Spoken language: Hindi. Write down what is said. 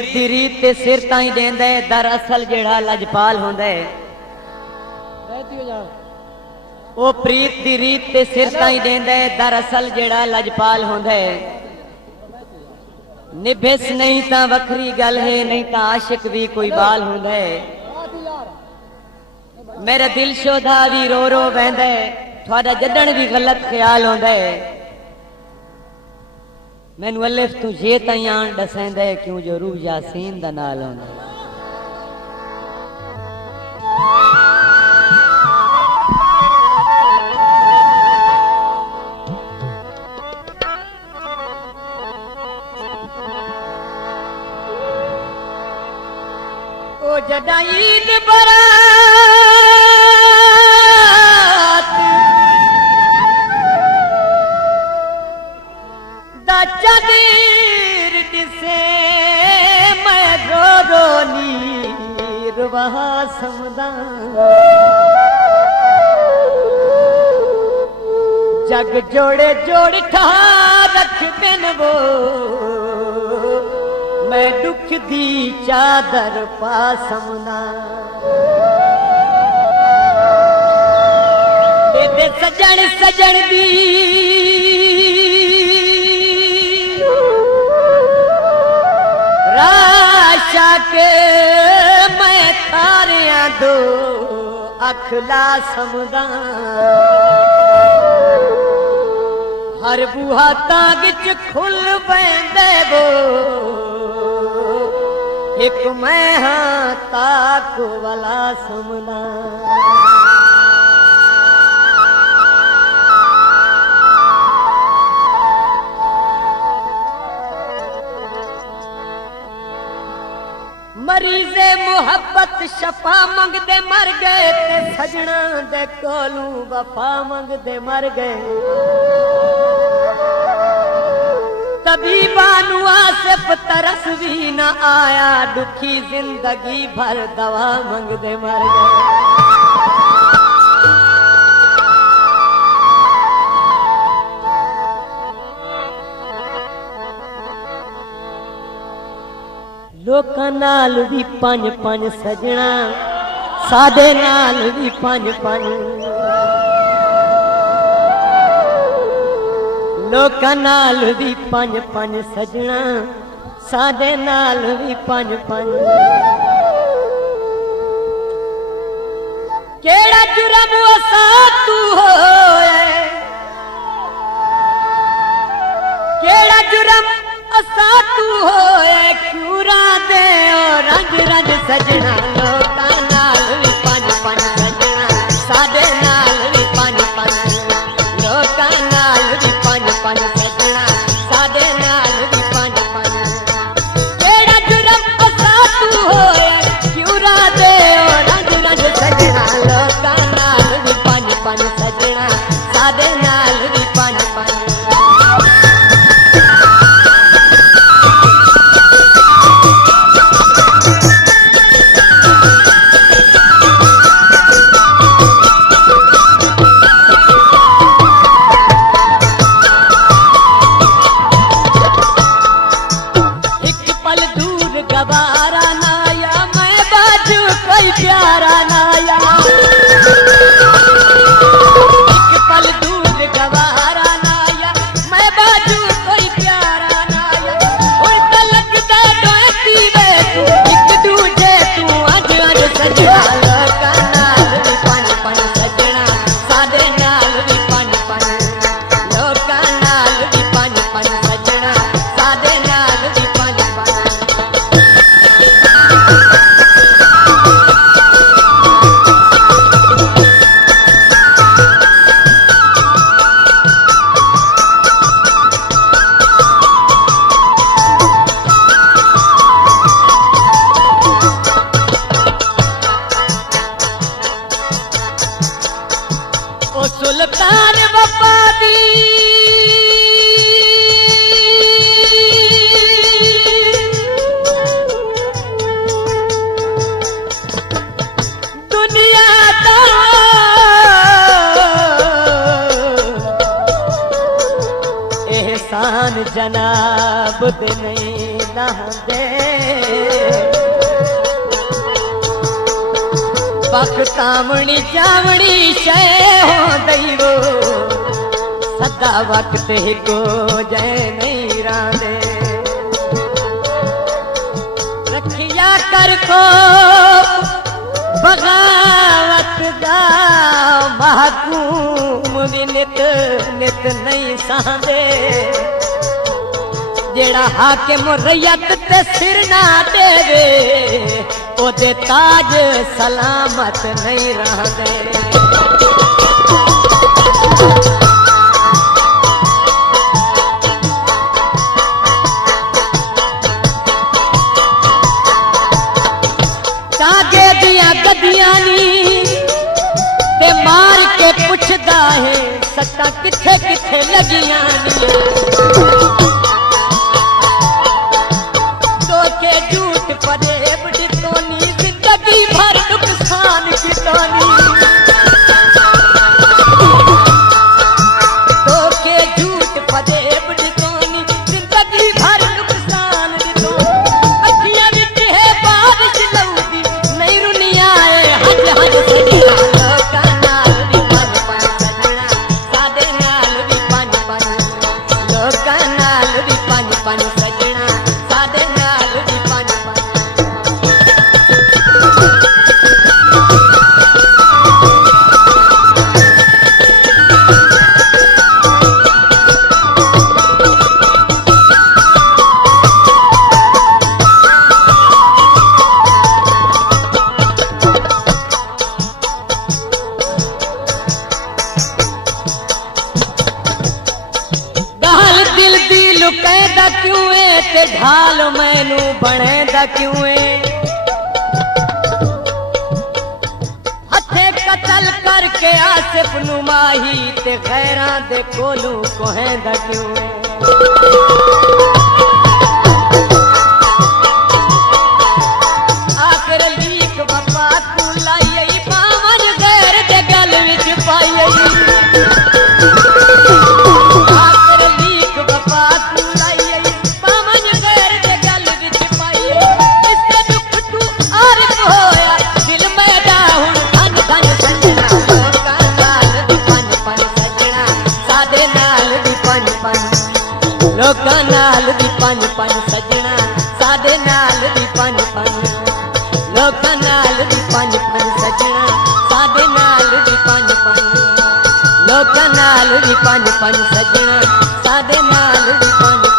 प्रीत दी रीत ते सिर ताई देंदा है, दरअसल जेड़ा लजपाल होंदा है। ओ प्रीत दी रीत ते सिर ताई देंदा है, दरअसल जेड़ा लजपाल होंदा है। निभेस नहीं ता वखरी गल है, नहीं ता आशिक भी कोई बाल होंदा है। मेरा दिल शोधा भी रो रो बहंदा है, थोड़ा जदन भी गलत ख्याल होंदा है। मैनू अलिफ तू जे ताई आन दसेंदा है, क्यों जो रूह यासीन दा नाल होंदा है। ओ जदा ईद बरात दा चदीर दिसे, मैं रो रो नीर वहा समदा। जग जोड़े जोड़ ठा रख बिन वो, मैं दुख दी चादर पासमना। दे सजन सजन दी राशा के, मैं तारियां दो अखला समदा। हर बूहा ताग च खुल पैंदे वो, एक मैं हाँ ताक वाला समना। मरीज़े मुहब्बत शफा मंगदे मर गए, ते सजना दे कोलू वफा मंगदे मर गए। तबीबानू आसिफ तरस भी न आया, दुखी जिंदगी भर दवा मंगदे मर गए। लोकां नाल भी पंज पंज सजना, सादे नाल भी पंज पंज। लोकां नाल भी पंज पंज सजना, सादे नाल भी पंज पंज। केड़ा जुर्म असा तू होए, केड़ा जुर्म असा तू होए, क्यों रांदे ओ रंज रंज सजना। लोकां नाल भी पंज पंज सजना, सादे नाल भी पंज पंज। लोकां नाल भी पंज पंज सजना, सादे नाल भी पंज पंज। केड़ा जुर्म असा तू होए, क्यों रांदे ओ रंज रंज सजना। लोकां नाल भी पंज पंज सजना, सादे नाल भी पंज पंज। प्यारा नाया एक पल दूर गवारा नाया, मैं बाजू कोई प्यारा नाया। और तलक दा डोती वे तू, एक दूजे तू अज अज सजना। लोकां नाल भी पंज पंज सजना, सादे नाल भी पंज पंज। लोकां नाल भी पंज पंज सजना, सादे नाल भी पंज पंज। ओ सुल्तान वफा दी दुनिया दा एहसान जनाब दे नहीं लहंदे। बखतावणी जावणी शय हो दैवो सदा वक्त हिको जय नहीं रांदे रखिया कर को बगावत दा महकूम भी नित नित नहीं सांदे जेड़ा हाकिम रैयत ते सिर ना देवे ओदे ताज सलामत नहीं रहंदे तागे दिया गदियां नी ते मार के पुछदा है सट्टा किथे किथे लगियां नी के झूठ परे बड़ी तोनी जिंदगी भर नुकसान की तोनी तो के झूठ परे बड़ी तोनी जिंदगी भर नुकसान की तोनी अखियां विच है बारिश लौदी नहीं रुनिया है हज हज सजना लोका नाल भी पन पन सजना सादे नाल भी पन पन लोका नाल भी पन पन सजना सादे कैदा क्यों है ते ढाल मैनू बनेदा क्यों है हथे कतल करके आसिफ नुमाही ते गैरां दे कोलू कोहेंदा क्यों है आखिर लीक बाबा तू लाई पावन गैर दे गल विच पाई लोका नाल दी पन पन सजना सादे नाल दी पन पन लोका नाल दी पन पन सजना सादे नाल दी पन पन लोका नाल दी पन पन सजना सादे नाल दी पन